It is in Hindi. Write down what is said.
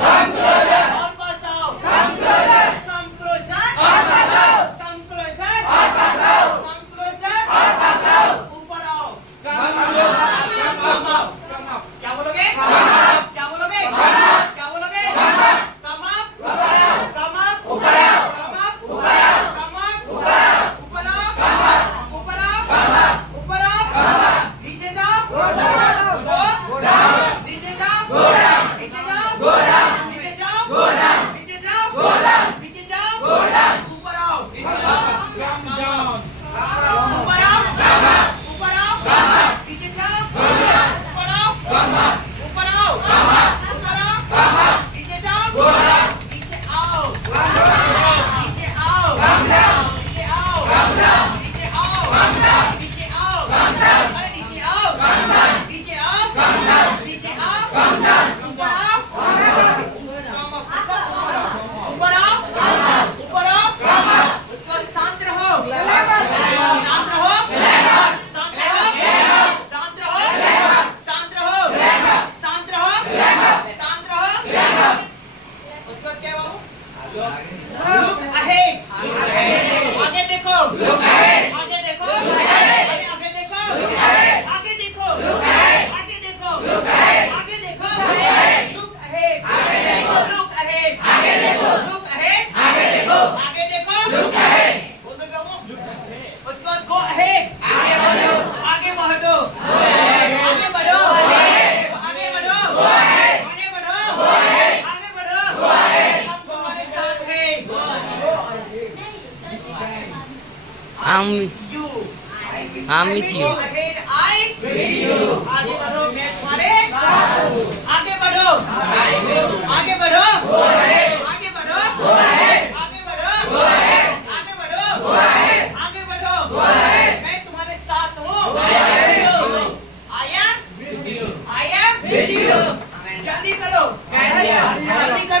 Come closer. All pass out. Come closer. Come closer. All pass out. Come closer. All pass out. Come closer. All pass out. ऊपर आओ. Come out. Come out. क्या बोलोगे? Come up. क्या बोलोगे? Come up. क्या बोलोगे? Come up. Come up. ऊपर आओ. Come up. ऊपर आओ. Come up. ऊपर आओ. Come up. ऊपर आओ. ऊपर आओ. Come up. ऊपर आओ. Come up. ऊपर आओ. Come up. नीचे जाओ. Go down. Go down. नीचे जाओ. Go down. नीचे जाओ. Go down. नीचे जाओ. Go down. नीचे जाओ. Go down. नीचे जाओ. Go down. ऊपर आओ. Come down. ऊपर आओ. Come up. ऊपर आओ. Come up. नीचे जाओ. Come down. ऊपर आओ. Come up. ऊपर आओ. Come up. ऊपर आओ. Come up. नीचे जाओ. Go down. नीचे आओ. Come down. नीचे आओ. Come down. नीचे आओ. Come down. नीचे आओ. Come down. नीचे आओ. Come down. अरे नीचे आओ. Come down. नीचे आओ. Come down. नीचे आओ. Come down. ऊपर आओ. ऊपर आओ. ऊपर आओ. Come up. उसके बाद शांत रहो. शांत रहो. शांत Clever. रहो. Clever. शांत रहो. शांत रहो. शांत रहो. शांत रहो. शांत रहो. उसके बाद क्या बाबू? Look ahead. आगे देखो. Look ahead. आगे देखो. Look ahead. अरे आगे देखो. Look ahead. आगे देखो. Look ahead. आगे देखो. Look ahead. आगे देखो. Look ahead. Look ahead. आगे देखो. Look ahead. आगे देखो. Look ahead. आगे देखो. आगे देखो. Look ahead. बोल दो बाबू. उसके बाद go ahead. आगे बढ़ो. आगे बढ़ो. Go ahead. आगे बढ़ो. Go ahead. आगे बढ़ो. Go ahead. आगे बढ़ो. Go ahead. आगे बढ़ो. Go ahead. हम तुम्हारे साथ हैं. I'm with You. you. Go ahead. I. With you. आगे बढ़ो. मैं तुम्हारे साथ हूँ. आगे बढ़ो. आगे बढ़ो. Go ahead. आगे बढ़ो. Go ahead. आगे बढ़ो. Go ahead. आगे बढ़ो. Go ahead. आगे बढ़ो. Go ahead. मैं तुम्हारे साथ हूँ. Go ahead. I am. With you. I am. With you. जल्दी करो. Carry on. जल्दी करो.